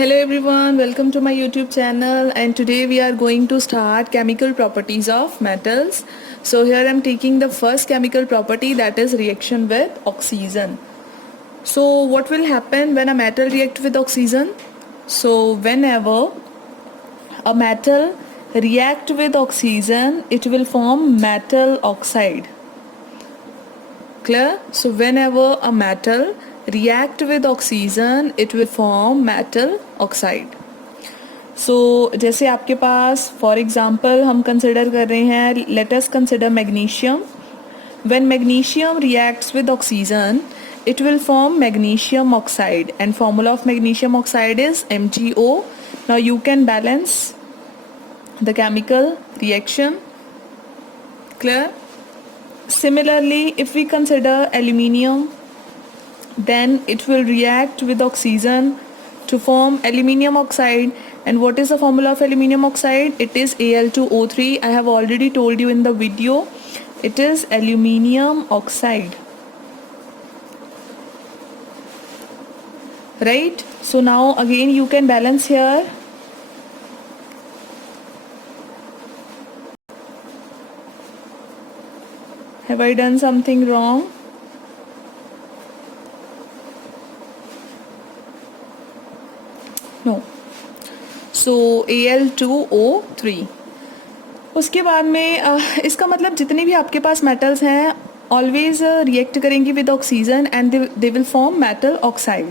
Hello everyone, welcome to my YouTube channel, and today we are going to start chemical properties of metals. So here I am taking the first chemical property, that is reaction with oxygen. So what will happen when a metal react with oxygen? So whenever a metal react with oxygen, it will form metal oxide. Clear? So whenever a metal react with oxygen, it will form metal oxide. So जैसे आपके पास for example हम consider कर रहे हैं, let us consider magnesium. When magnesium reacts with oxygen, it will form magnesium oxide, and formula of magnesium oxide is MgO. Now you can balance the chemical reaction. Clear? Similarly, if we consider aluminium, then it will react with oxygen to form aluminium oxide. And what is the formula of aluminium oxide? It is Al2O3. I have already told you in the video. It is aluminium oxide. Right? So now again you can balance here. Have I done something wrong? No. So Al2O3. उसके बाद में इसका मतलब जितने भी आपके पास metals हैं ऑलवेज रिएक्ट करेंगे with oxygen and they will form metal oxide.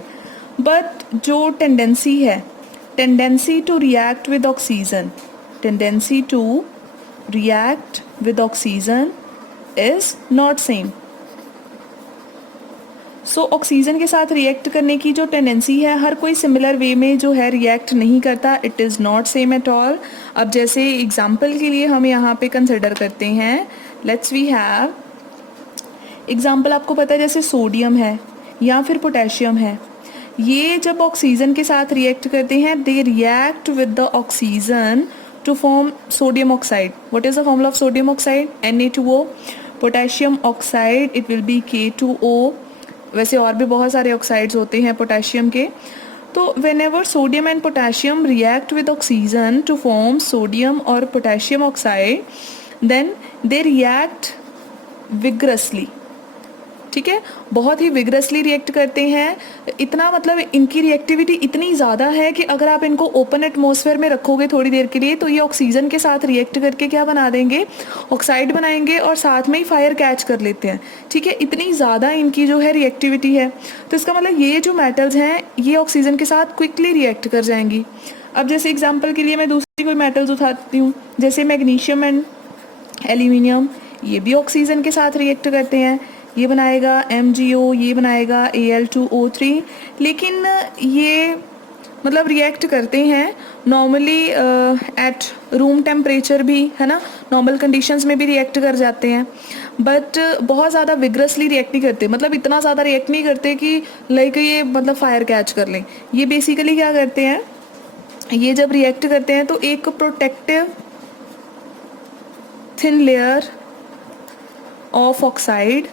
But जो tendency to react with oxygen is not same. So oxygen के साथ रिएक्ट करने की जो टेंडेंसी है, हर कोई सिमिलर वे में जो है रिएक्ट नहीं करता. It is not same at all. अब जैसे एग्जांपल के लिए हम यहाँ पे कंसिडर करते हैं, लेट्स वी हैव एग्जांपल. आपको पता है जैसे सोडियम है या फिर पोटेशियम है, ये जब ऑक्सीजन के साथ रिएक्ट करते हैं, they react with the oxygen to form sodium oxide. What is the formula of sodium oxide? Na2O. Potassium oxide, it will be K2O. वैसे और भी बहुत सारे ऑक्साइड्स होते हैं पोटेशियम के. तो whenever sodium and potassium react with oxygen to form sodium और potassium oxide, then they react vigorously. ठीक है, बहुत ही विग्रसली रिएक्ट करते हैं. इतना मतलब इनकी रिएक्टिविटी इतनी ज़्यादा है कि अगर आप इनको ओपन एटमॉस्फेयर में रखोगे थोड़ी देर के लिए, तो ये ऑक्सीजन के साथ रिएक्ट करके क्या बना देंगे? ऑक्साइड बनाएंगे और साथ में ही फायर कैच कर लेते हैं. ठीक है, इतनी ज़्यादा इनकी जो है रिएक्टिविटी है. तो इसका मतलब ये जो मेटल्स हैं ये ऑक्सीजन के साथ क्विकली रिएक्ट कर जाएंगी. अब जैसे एग्जाम्पल के लिए मैं दूसरी कोई मेटल्स उठाती हूँ, जैसे मैग्नीशियम एंड एल्यूमिनियम, ये भी ऑक्सीजन के साथ रिएक्ट करते हैं. ये बनाएगा MgO, ये बनाएगा Al2O3. लेकिन ये मतलब रिएक्ट करते हैं नॉर्मली एट रूम टेम्परेचर भी, है ना, नॉर्मल कंडीशंस में भी रिएक्ट कर जाते हैं. बट बहुत ज़्यादा विग्रसली रिएक्ट नहीं करते, मतलब इतना ज़्यादा रिएक्ट नहीं करते कि लाइक ये मतलब फायर कैच कर लें. ये बेसिकली क्या करते हैं, ये जब रिएक्ट करते हैं तो एक protective thin layer of oxide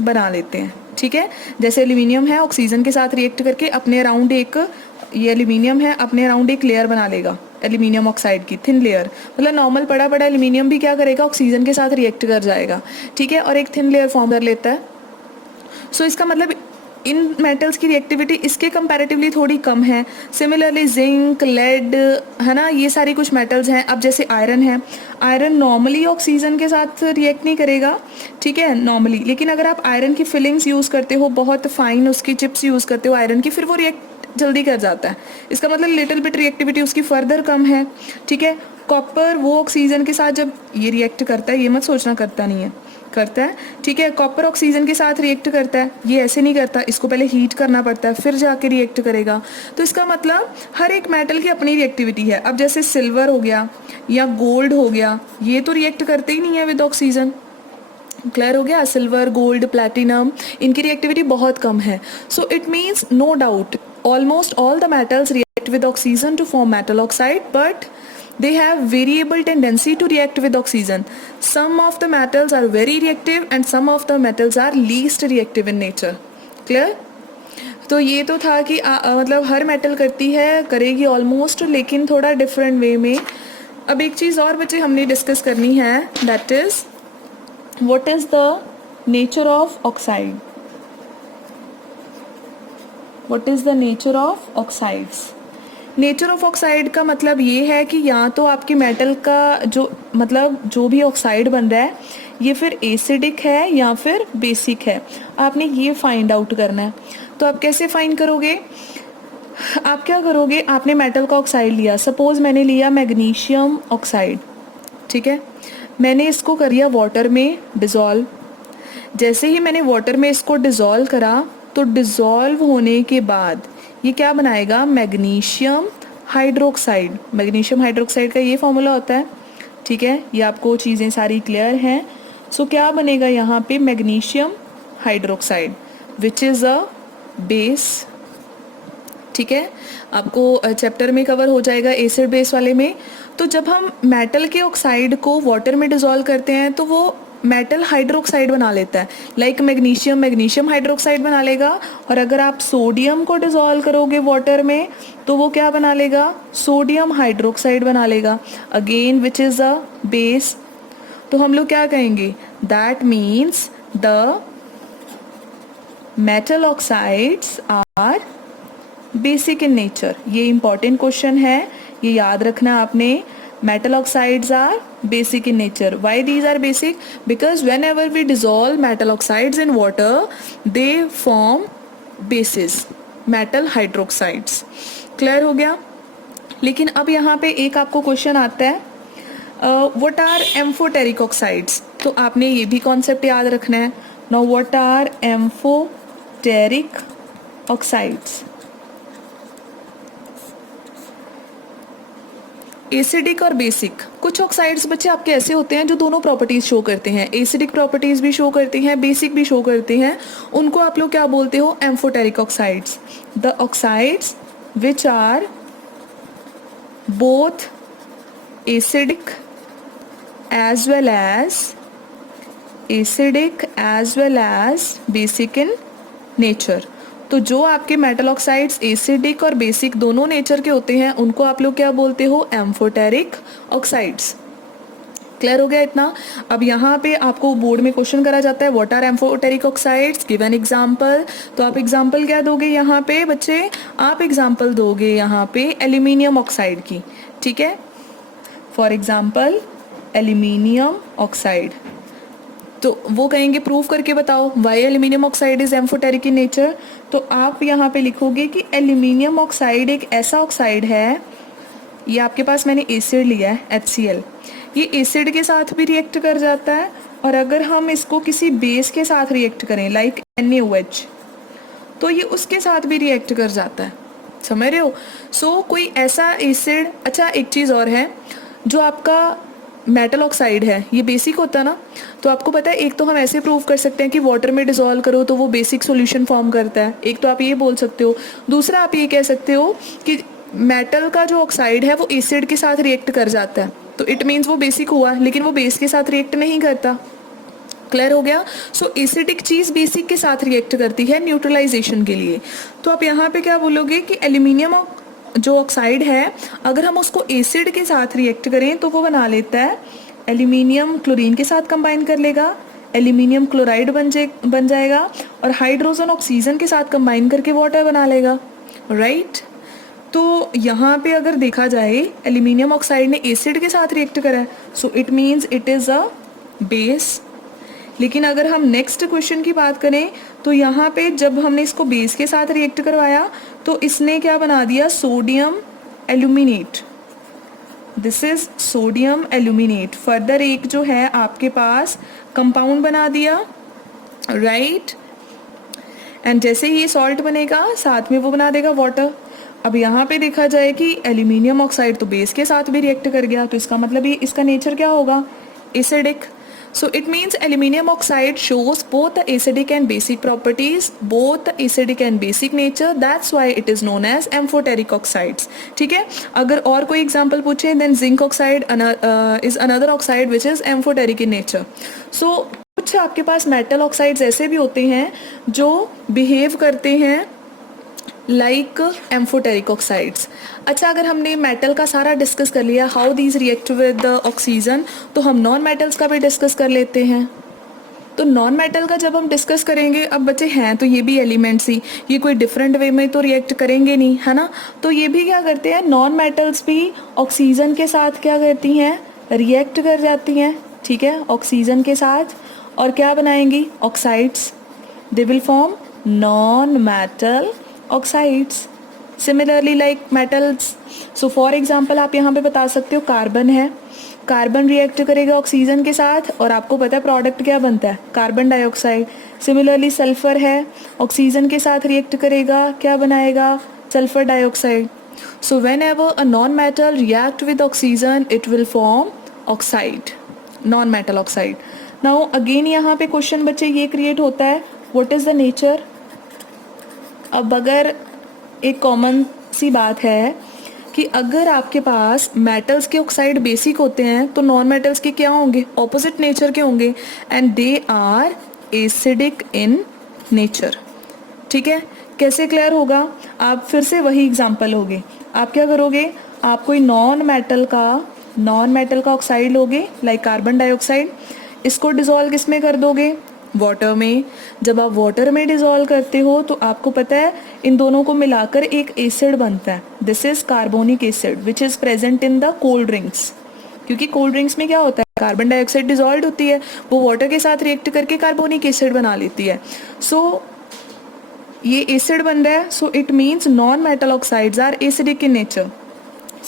बना लेते हैं. ठीक है, जैसे एल्यूमिनियम है, ऑक्सीजन के साथ रिएक्ट करके अपने अराउंड एक, ये एल्यूमिनियम है, अपने अराउंड एक लेयर बना लेगा एल्यूमिनियम ऑक्साइड की, थिन लेयर. मतलब नॉर्मल बड़ा बड़ा एल्यूमिनियम भी क्या करेगा? ऑक्सीजन के साथ रिएक्ट कर जाएगा. ठीक है, और एक थिन लेयर फॉर्म कर लेता है. सो इसका मतलब इन मेटल्स की रिएक्टिविटी इसके कंपैरेटिवली थोड़ी कम है. सिमिलरली जिंक, लेड, है ना, ये सारी कुछ मेटल्स हैं. अब जैसे आयरन है, आयरन नॉर्मली ऑक्सीजन के साथ रिएक्ट नहीं करेगा. ठीक है, नॉर्मली. लेकिन अगर आप आयरन की फिलिंग्स यूज़ करते हो, बहुत फाइन उसकी चिप्स यूज़ करते हो आयरन की, फिर वो रिएक्ट जल्दी कर जाता है. इसका मतलब लिटिल बिट रिएक्टिविटी उसकी फर्दर कम है. ठीक है, कॉपर वो ऑक्सीजन के साथ जब ये रिएक्ट करता है, ये मत सोचना करता नहीं है, करता है. ठीक है, कॉपर ऑक्सीजन के साथ रिएक्ट करता है, ये ऐसे नहीं करता, इसको पहले हीट करना पड़ता है फिर जाके रिएक्ट करेगा. तो इसका मतलब हर एक मेटल की अपनी रिएक्टिविटी है. अब जैसे सिल्वर हो गया या गोल्ड हो गया, ये तो रिएक्ट करते ही नहीं है विद ऑक्सीजन. क्लियर हो गया? सिल्वर, गोल्ड, प्लैटिनम, इनकी रिएक्टिविटी बहुत कम है. So it means no doubt almost all the metals react with oxygen to form metal oxide, but they have variable tendency to react with oxygen. Some of the metals are very reactive and some of the metals are least reactive in nature. Clear? तो ये तो था कि मतलब हर metal करती है, करेगी almost, लेकिन थोड़ा डिफरेंट वे में। अब एक चीज़ और बच्चे हमने डिस्कस करनी है, that is what is the nature of oxide. What is the nature of oxides. Nature of oxide का मतलब ये है कि या तो आपके मेटल का जो मतलब जो भी ऑक्साइड बन रहा है ये फिर एसिडिक है या फिर बेसिक है, आपने ये फाइंड आउट करना है। तो आप कैसे फाइंड करोगे, आप क्या करोगे, आपने मेटल का ऑक्साइड लिया, सपोज मैंने लिया मैग्नीशियम ऑक्साइड, ठीक है, मैंने इसको कर दिया वाटर में डिज़ोल्व। जैसे ही मैंने वाटर में इसको डिज़ोल्व करा तो डिज़ोल्व होने के बाद ये क्या बनाएगा, मैग्नीशियम हाइड्रोक्साइड। मैग्नीशियम हाइड्रोक्साइड का ये फॉर्मूला होता है, ठीक है, ये आपको चीज़ें सारी क्लियर हैं। सो क्या बनेगा यहाँ पे, magnesium hydroxide which is a base, ठीक है, आपको चैप्टर में कवर हो जाएगा एसिड बेस वाले में। तो जब हम मेटल के ऑक्साइड को वाटर में डिज़ोल्व करते हैं तो वो मेटल हाइड्रोक्साइड बना लेता है, लाइक मैग्नीशियम मैग्नीशियम हाइड्रोक्साइड बना लेगा। और अगर आप सोडियम को डिज़ोल्व करोगे वाटर में तो वो क्या बना लेगा, सोडियम हाइड्रोक्साइड बना लेगा, again which is a base. तो हम लोग क्या कहेंगे, that means the metal oxides are basic in nature. ये इंपॉर्टेंट क्वेश्चन है, ये याद रखना आपने। Metal oxides are basic in nature. Why these are basic? Because whenever we dissolve metal oxides in water, they form bases, metal hydroxides. Clear हो गया। लेकिन अब यहाँ पे एक आपको क्वेश्चन आता है, what are amphoteric oxides? तो आपने ये भी कॉन्सेप्ट याद रखना है। Now what are amphoteric oxides? Acidic और बेसिक। कुछ ऑक्साइड्स बच्चे आपके ऐसे होते हैं जो दोनों प्रॉपर्टीज शो करते हैं, एसिडिक प्रॉपर्टीज भी शो करती हैं, बेसिक भी शो करते हैं, उनको आप लोग क्या बोलते हो, amphoteric oxides. The oxides which are both acidic as well as basic in nature. तो जो आपके मेटल ऑक्साइड्स एसिडिक और बेसिक दोनों नेचर के होते हैं उनको आप लोग क्या बोलते हो, एम्फोटेरिक ऑक्साइड्स। क्लियर हो गया इतना। अब यहाँ पे आपको बोर्ड में क्वेश्चन करा जाता है, what are amphoteric oxides, give an example. तो आप एग्जांपल क्या दोगे यहाँ पे बच्चे, आप एग्जांपल दोगे यहाँ पे एल्यूमिनियम ऑक्साइड की, ठीक है, फॉर एग्जांपल एल्यूमिनियम ऑक्साइड। तो वो कहेंगे प्रूव करके बताओ why aluminium oxide is amphoteric in nature. तो आप यहाँ पे लिखोगे कि एल्यूमिनियम ऑक्साइड एक ऐसा ऑक्साइड है, ये आपके पास मैंने एसिड लिया है HCl, ये एसिड के साथ भी रिएक्ट कर जाता है, और अगर हम इसको किसी बेस के साथ रिएक्ट करें लाइक NaOH तो ये उसके साथ भी रिएक्ट कर जाता है, समझ रहे हो। सो कोई ऐसा एसिड, अच्छा एक चीज़ और है, जो आपका मेटल ऑक्साइड है ये बेसिक होता है ना, तो आपको पता है एक तो हम ऐसे प्रूव कर सकते हैं कि वाटर में डिसॉल्व करो तो वो बेसिक सॉल्यूशन फॉर्म करता है, एक तो आप ये बोल सकते हो। दूसरा आप ये कह सकते हो कि मेटल का जो ऑक्साइड है वो एसिड के साथ रिएक्ट कर जाता है, तो इट मीन्स वो बेसिक हुआ, लेकिन वो बेस के साथ रिएक्ट नहीं करता। क्लियर हो गया। सो एसिडिक चीज़ बेसिक के साथ रिएक्ट करती है न्यूट्रलाइजेशन के लिए। तो आप यहाँ पे क्या बोलोगे कि एल्यूमिनियम जो ऑक्साइड है अगर हम उसको एसिड के साथ रिएक्ट करें तो वो बना लेता है, एल्यूमिनियम क्लोरीन के साथ कंबाइन कर लेगा, एल्यूमिनियम क्लोराइड बन जाएगा, और हाइड्रोजन ऑक्सीजन के साथ कंबाइन करके वाटर बना लेगा, राइट। तो यहाँ पे अगर देखा जाए एल्यूमिनियम ऑक्साइड ने एसिड के साथ रिएक्ट करा है, so it means it is a base. लेकिन अगर हम नेक्स्ट क्वेश्चन की बात करें तो यहाँ पे जब हमने इसको बेस के साथ रिएक्ट करवाया तो इसने क्या बना दिया, sodium aluminate. This is sodium aluminate. Further एक जो है आपके पास कंपाउंड बना दिया, राइट। एंड जैसे ही ये सॉल्ट बनेगा साथ में वो बना देगा वाटर। अब यहाँ पे देखा जाए कि एल्यूमिनियम ऑक्साइड तो बेस के साथ भी रिएक्ट कर गया, तो इसका मतलब ये इसका नेचर क्या होगा, acidic. So it means aluminum oxide shows both the acidic and basic properties, both the acidic and basic nature. That's why it is known as amphoteric oxides. ठीक है। अगर और कोई example पूछे then zinc oxide is another oxide which is amphoteric in nature. So कुछ आपके पास metal oxides ऐसे भी होते हैं जो behave करते हैं लाइक एम्फोटेरिक ऑक्साइड्स। अच्छा, अगर हमने मेटल का सारा डिस्कस कर लिया how these react with oxygen, तो हम नॉन मेटल्स का भी डिस्कस कर लेते हैं। तो नॉन मेटल का जब हम डिस्कस करेंगे, अब बच्चे हैं तो ये भी एलिमेंट्स ही, ये कोई डिफरेंट वे में तो रिएक्ट करेंगे नहीं, है ना। तो ये भी क्या करते हैं, नॉन मेटल्स भी ऑक्सीजन के साथ क्या करती हैं, रिएक्ट कर जाती हैं, ठीक है, ऑक्सीजन के साथ, और क्या बनाएंगी, oxides. They will form non metal oxides similarly like metals. So for example आप यहाँ पे बता सकते हो कार्बन है, कार्बन रिएक्ट करेगा ऑक्सीजन के साथ और आपको पता है प्रोडक्ट क्या बनता है, कार्बन डाइऑक्साइड। सिमिलरली सल्फर है, ऑक्सीजन के साथ रिएक्ट करेगा, क्या बनाएगा, sulphur dioxide. So when ever a non metal react with oxygen it will form oxide, non metal oxide. Now again यहाँ पे क्वेश्चन बच्चे ये क्रिएट होता है, व्हाट इज द नेचर। अब अगर एक कॉमन सी बात है कि अगर आपके पास मेटल्स के ऑक्साइड बेसिक होते हैं तो नॉन मेटल्स के क्या होंगे, ऑपोजिट नेचर के होंगे, and they are acidic in nature. ठीक है, कैसे क्लियर होगा, आप फिर से वही एग्जांपल लोगे, आप क्या करोगे, आप कोई नॉन मेटल का ऑक्साइड लोगे लाइक कार्बन डाइऑक्साइड, इसको डिसॉल्व किस में कर दोगे, वाटर में। जब आप वाटर में डिसॉल्व करते हो तो आपको पता है इन दोनों को मिलाकर एक एसिड बनता है, this is carbonic acid which is present in the cold drinks. क्योंकि कोल्ड ड्रिंक्स में क्या होता है, कार्बन डाइऑक्साइड डिसॉल्व होती है, वो वाटर के साथ रिएक्ट करके कार्बोनिक एसिड बना लेती है। सो ये एसिड बन रहा है, so it means non metal oxides are acidic in nature.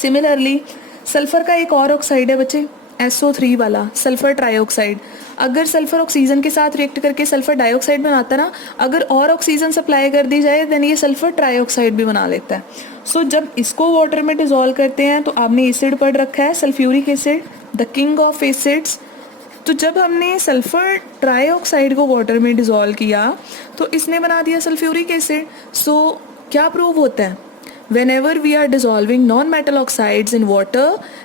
Similarly sulphur का एक और ऑक्साइड है बच्चे, SO3 वाला, सल्फर ट्राइऑक्साइड। अगर सल्फर ऑक्सीजन के साथ रिएक्ट करके सल्फर डाइऑक्साइड बनाता ना, अगर और ऑक्सीजन सप्लाई कर दी जाए देन ये सल्फर ट्राइऑक्साइड भी बना लेता है। सो जब इसको वाटर में डिसॉल्व करते हैं तो आपने एसिड पढ़ रखा है, sulphuric acid, the king of acids. तो जब हमने सल्फर ट्राइऑक्साइड को वाटर में डिसॉल्व किया तो इसने बना दिया सल्फ्यूरिक एसिड। सो क्या प्रूव होता है, whenever we are dissolving non-metal oxides in water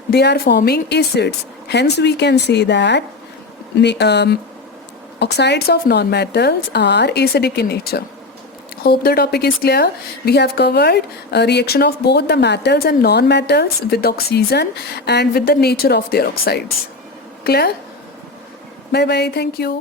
they are forming acids, hence we can say that oxides of non-metals are acidic in nature. Hope the topic is clear. We have covered reaction of both the metals and non-metals with oxygen and with the nature of their oxides. Clear? Bye bye, thank you.